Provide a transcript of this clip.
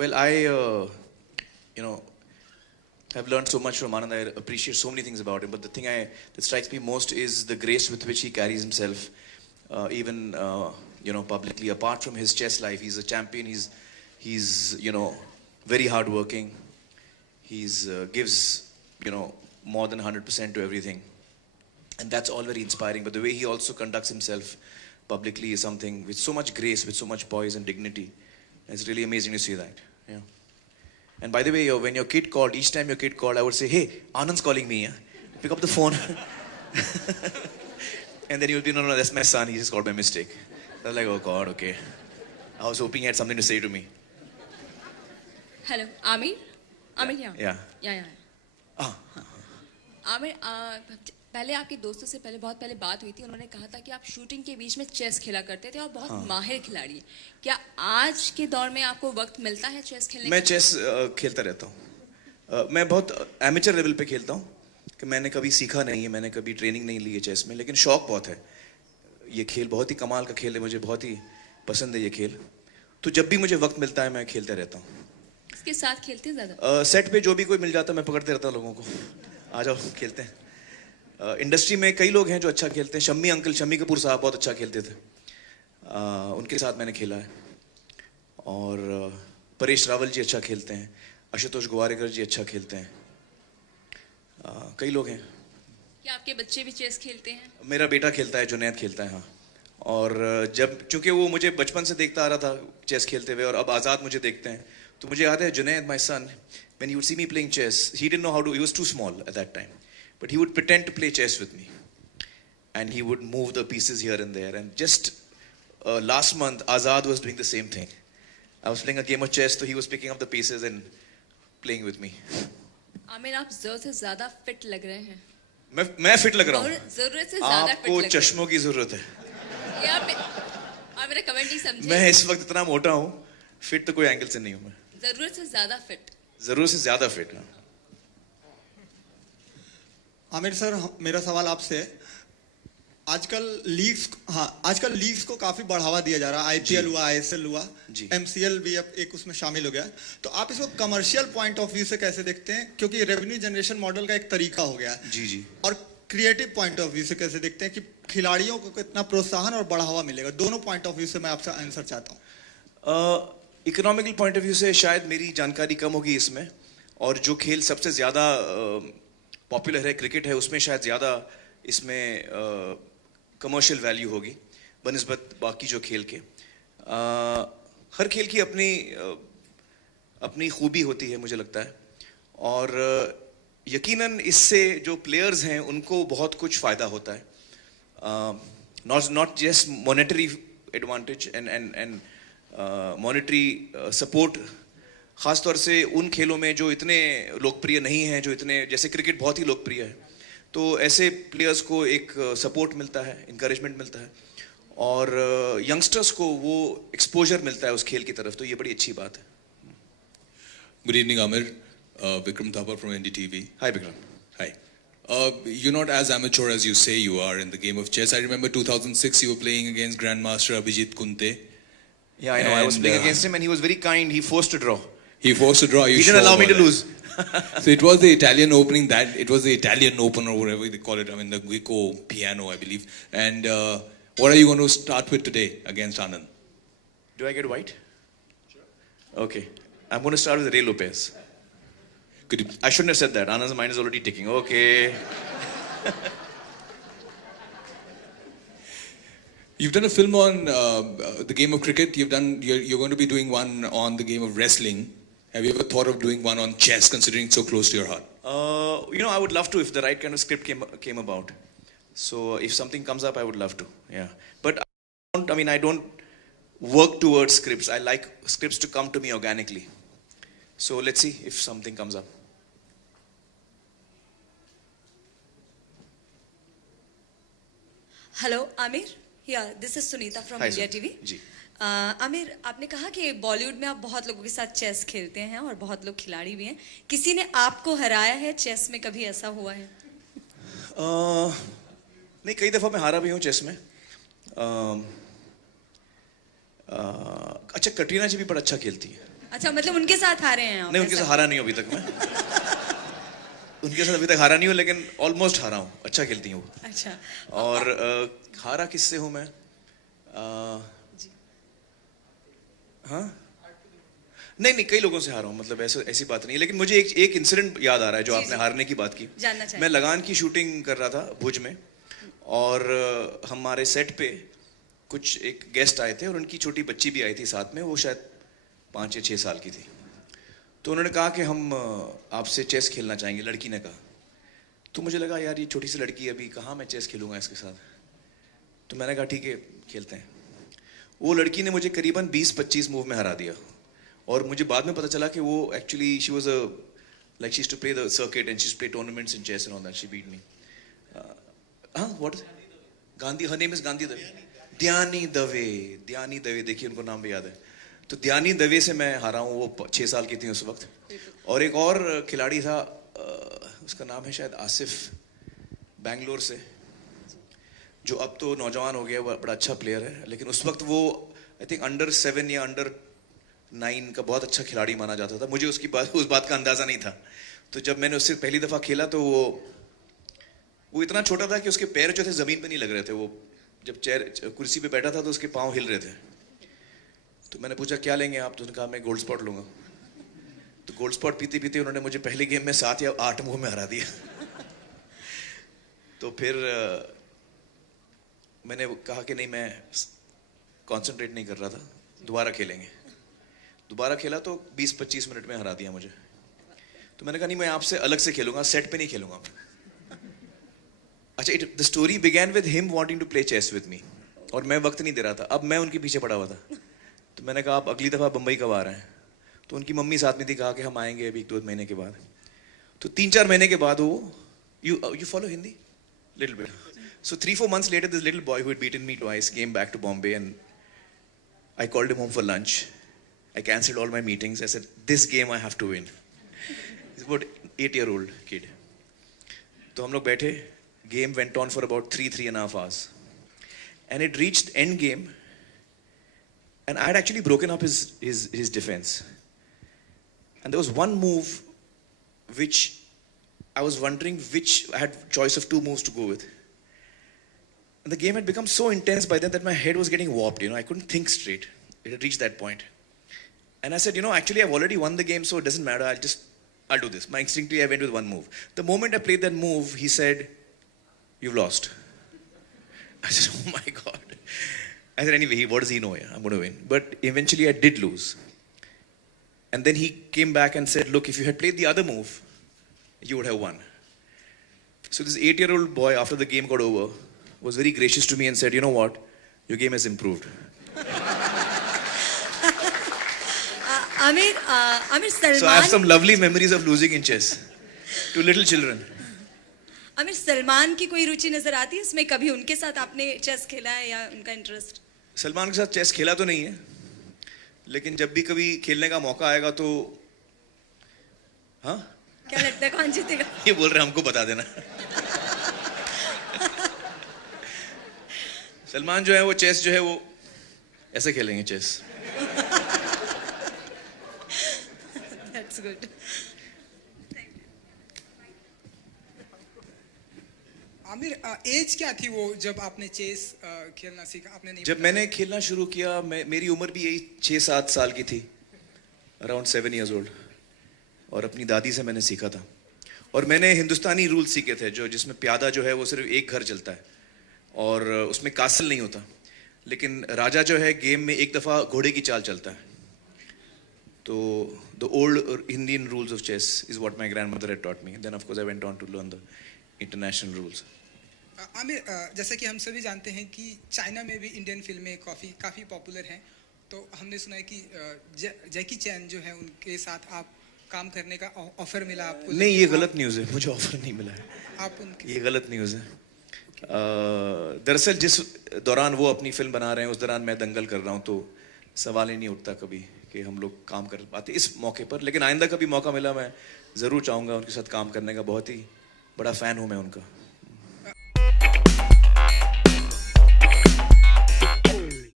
Well, you know, I've learned so much from Anand. I appreciate so many things about him. But the thing that strikes me most is the grace with which he carries himself, even publicly. Apart from his chess life, he's a champion. He's very hardworking. He's gives more than 100% to everything, and that's all very inspiring. But the way he also conducts himself publicly is something with so much grace, with so much poise and dignity. It's really amazing to see that. Yeah. And by the way, when your kid called, each time your kid called, I would say, "Hey, Anand's calling me. Yeah? Pick up the phone." And then he would be, "No, that's my son. He just called by mistake." I was like, "Oh God, okay." I was hoping he had something to say to me. Hello Aamir Aamir यहाँ Yeah. यहाँ आमिर पहले आपके दोस्तों से बहुत पहले बात हुई थी. उन्होंने कहा था कि आप शूटिंग के बीच में चेस खेला करते थे और बहुत माहिर खिलाड़ी हैं. क्या आज के दौर में आपको वक्त मिलता है चेस खेलने का? मैं चेस खेलता रहता हूँ. मैं बहुत एमेचर लेवल पे खेलता हूँ कि मैंने कभी सीखा नहीं है, मैंने कभी ट्रेनिंग नहीं ली है चेस में, लेकिन शौक बहुत है. ये खेल बहुत ही कमाल का खेल है, मुझे बहुत ही पसंद है ये खेल. तो जब भी मुझे वक्त मिलता है मैं खेलता रहता हूँ. इसके साथ खेलते हैं ज़्यादा? सेट पे जो भी कोई मिल जाता है मैं पकड़ते रहता हूँ लोगों को, आ जाओ खेलते हैं. इंडस्ट्री में कई लोग हैं जो अच्छा खेलते हैं. शम्मी कपूर साहब बहुत अच्छा खेलते थे, उनके साथ मैंने खेला है. और परेश रावल जी अच्छा खेलते हैं, आशुतोष गोवारिकर जी अच्छा खेलते हैं. कई लोग हैं. क्या आपके बच्चे भी चेस खेलते हैं? मेरा बेटा खेलता है, जुनैद खेलता है. हाँ. और चूंकि वो मुझे बचपन से देखता आ रहा था चेस खेलते हुए, और अब आज़ाद मुझे देखते हैं, तो मुझे याद है Junaid, my son, when he would see me playing chess, he didn't know how to, he was too small at that time, but he would pretend to play chess with me, and he would move the pieces here and there. And just last month Azad was doing the same thing. I was playing a game of chess, so he was picking up the pieces and playing with me. Aamir आप ज़रूरत से ज़्यादा fit लग रहे हैं. मैं fit लग रहा हूँ? ज़रूरत से ज़्यादा फिट आपको चश्मों की जरूरत है. ये आप मेरा कमेंट नहीं समझे. मैं इस वक्त इतना मोटा हूँ, फिट तो कोई एंगल से नहीं हूँ मैं. ज़रूरत से ज़्यादा फिट. जरूरत से ज्यादा फिट. आमिर सर, मेरा सवाल आपसे है. आजकल लीग्स को काफी बढ़ावा दिया जा रहा है. आईपीएल हुआ, आईएसएल हुआ, एमसीएल भी अब एक उसमें शामिल हो गया. तो आप इसको कमर्शियल पॉइंट ऑफ व्यू से कैसे देखते हैं, क्योंकि रेवेन्यू जनरेशन मॉडल का एक तरीका हो गया है. जी. और क्रिएटिव पॉइंट ऑफ व्यू से कैसे देखते हैं कि खिलाड़ियों को कितना प्रोत्साहन और बढ़ावा मिलेगा? दोनों पॉइंट ऑफ व्यू से मैं आपसे आंसर चाहता हूँ. इकोनॉमिकल पॉइंट ऑफ व्यू से शायद मेरी जानकारी कम होगी इसमें, और जो खेल सबसे ज़्यादा पॉपुलर है, क्रिकेट है, उसमें शायद ज़्यादा इसमें कमर्शियल वैल्यू होगी बनिस्बत बाकी जो खेल के. हर खेल की अपनी खूबी होती है मुझे लगता है, और यकीनन इससे जो प्लेयर्स हैं उनको बहुत कुछ फ़ायदा होता है. Not just monetary advantage and monetary support, ख़ासतौर से उन खेलों में जो इतने लोकप्रिय नहीं हैं, जो इतने, जैसे क्रिकेट बहुत ही लोकप्रिय है, तो ऐसे प्लेयर्स को एक सपोर्ट मिलता है, इंकरेजमेंट मिलता है, और यंगस्टर्स को वो एक्सपोजर मिलता है उस खेल की तरफ. तो ये बड़ी अच्छी बात है. Good evening, Amir. Vikram Thapar from NDTV. Hi, Vikram. Hi. You're not as amateur as you say you are in the game of chess. I remember 2006 you were playing against Grandmaster Abhijit Kunte. Yeah, I know. I was playing against him and he was very kind. He forced to draw. He forced to draw. He didn't allow me to lose. So it was the Italian opening, it was the Italian Open or whatever they call it. I mean, the Guico piano, I believe. And what are you going to start with today against Anand? Do I get white? Sure. Okay. I'm going to start with Ray Lopez. I shouldn't have said that. Anand's mind is already ticking. Okay. You've done a film on the game of cricket. You're going to be doing one on the game of wrestling. Have you ever thought of doing one on chess, considering it's so close to your heart? I would love to if the right kind of script came about. So if something comes up, I would love to. Yeah. But I don't work towards scripts. I like scripts to come to me organically. So let's see if something comes up. Hello Aamir, this is Sunita from India TV. जी. आमिर, आपने कहा कि बॉलीवुड में आप बहुत लोगों के साथ चेस खेलते हैं और बहुत लोग खिलाड़ी भी हैं. किसी ने आपको हराया है चेस में? कभी ऐसा हुआ है? नहीं, कई दफ़ा मैं हारा भी हूँ चेस में. अच्छा, कटरीना जी भी बड़ा अच्छा खेलती है. अच्छा, मतलब उनके साथ हारे हैं आप? नहीं, उनके साथ हारा नहीं हूं अभी तक मैं। उनके साथ अभी तक हारा नहीं हूं, लेकिन ऑलमोस्ट हारा हूं। अच्छा खेलती हैं वो। अच्छा। और हारा किससे हूं मैं? हाँ, नहीं, कई लोगों से हारा हूं, मतलब ऐसी बात नहीं है। लेकिन मुझे एक इंसिडेंट याद आ रहा है जो आपने हारने की बात की। जानना चाहिए। मैं लगान की शूटिंग कर रहा था भुज में, और हमारे सेट पे कुछ एक गेस्ट आए थे और उनकी छोटी बच्ची भी आई थी साथ में। वो शायद 5 या 6 साल की थी। तो उन्होंने कहा कि हम आपसे चेस खेलना चाहेंगे, लड़की ने कहा। तो मुझे लगा यार ये छोटी सी लड़की है, अभी कहाँ मैं चेस खेलूंगा इसके साथ। तो मैंने कहा ठीक है खेलते हैं। वो लड़की ने मुझे करीबन 20-25 मूव में हरा दिया। और मुझे बाद में पता चला कि वो actually she was like she used to play the circuit and she used to play tournaments in chess and all that. She beat me. What is Gandhi? Her name is Gandhi Dave. Dhyani Dave. देखिए उनको नाम भी याद है। तो ध्यानी दवे से मैं हारा हूँ। वो 6 साल की थी उस वक्त। और एक और खिलाड़ी था, उसका नाम है शायद आसिफ, बैंगलोर से, जो अब तो नौजवान हो गया, वो बड़ा अच्छा प्लेयर है। लेकिन उस वक्त वो आई थिंक अंडर-7 या अंडर-9 का बहुत अच्छा खिलाड़ी माना जाता था। मुझे उस बात का अंदाजा नहीं था। तो जब मैंने उससे पहली दफा खेला तो वो इतना छोटा था कि उसके पैर जो थे जमीन पे नहीं लग रहे थे। वो जब कुर्सी पे बैठा था तो उसके पाँव हिल रहे थे। तो मैंने पूछा क्या लेंगे आप? तो उसने कहा मैं गोल्ड स्पॉट लूंगा। तो गोल्ड स्पॉट पीते पीते उन्होंने मुझे पहले गेम में 7 या 8 मूव में हरा दिया। तो फिर मैंने कहा कि नहीं, मैं कंसंट्रेट नहीं कर रहा था, दोबारा खेलेंगे। दोबारा खेला तो 20-25 मिनट में हरा दिया मुझे। तो मैंने कहा नहीं, मैं आपसे अलग से खेलूंगा, सेट पे नहीं खेलूंगा। अच्छा, the story began with him wanting to play chess with me, और मैं वक्त नहीं दे रहा था। अब मैं उनके पीछे पड़ा हुआ था। तो मैंने कहा आप अगली दफा बंबई कब आ रहे हैं? तो उनकी मम्मी साथ में थी, कहा कि हम आएंगे अभी 1-2 महीने के बाद। तो 3-4 महीने के बाद वो you follow Hindi? Little bit. So 3-4 months later, this little boy who had beaten me twice came back to Bombay, and I called him home for lunch. I cancelled all my meetings. I said, this game I have to win. He's about 8-year-old kid. तो हम लोग बैठे, game went on for about 3.5 hours. And it reached end game, and I had actually broken up his defense. And there was one move which I was wondering which I had choice of 2 moves to go with. And the game had become so intense by then that my head was getting warped, I couldn't think straight. It had reached that point. And I said, actually I've already won the game, so it doesn't matter, I'll do this. Instinctively I went with one move. The moment I played that move, he said, you've lost. I said, oh my God. I said, anyway, what does he know? I'm going to win. But eventually I did lose. And then he came back and said, look, if you had played the other move, you would have won. So this 8-year-old boy, after the game got over, was very gracious to me and said, you know what, your game has improved. Aamir Salman, So I have some lovely memories of losing in chess to little children. Aamir Salman की कोई रुचि नजर आती है इसमें? कभी उनके साथ आपने चेस खेला है या उनका इंटरेस्ट? सलमान के साथ चेस खेला तो नहीं है, लेकिन जब भी कभी खेलने का मौका आएगा तो हाँ, क्या लगता है कौन जीतेगा? ये बोल रहे हमको बता देना। सलमान जो है वो चेस जो है वो ऐसे खेलेंगे chess. That's good. Aamir, as क्या थी वो जब आपने चेस खेलना सीखा? आपने नहीं जब मैंने खेलना शुरू किया, मेरी उम्र भी यही 6-7 साल की थी, अराउंड 7 years old, और अपनी दादी से मैंने सीखा था। और मैंने हिंदुस्तानी रूल सीखे थे, जिसमें प्यादा जो है वो सिर्फ एक घर चलता है और उसमें कासल नहीं होता, लेकिन राजा जो है गेम में एक दफ़ा घोड़े की चाल चलता है। तो the old Indian rules of chess is what my grandmother had taught me. Then of course I went on to learn the international rules. Aamir, जैसा कि हम सभी जानते हैं कि चाइना में भी इंडियन फिल्में काफ़ी पॉपुलर हैं। तो हमने सुना है कि जैकी चैन जो है उनके साथ आप काम करने का ऑफर मिला आपको? नहीं, ये गलत न्यूज़ है, मुझे ऑफर नहीं मिला है। आप उनके, ये गलत न्यूज़ है। दरअसल जिस दौरान वो अपनी फिल्म बना रहे हैं उस दौरान मैं दंगल कर रहा हूँ, तो सवाल ही नहीं उठता कभी कि हम लोग काम कर पाते इस मौके पर। लेकिन आइंदा कभी मौका मिला मैं ज़रूर चाहूँगा उनके साथ काम करने का। बहुत ही बड़ा फ़ैन हूँ मैं उनका।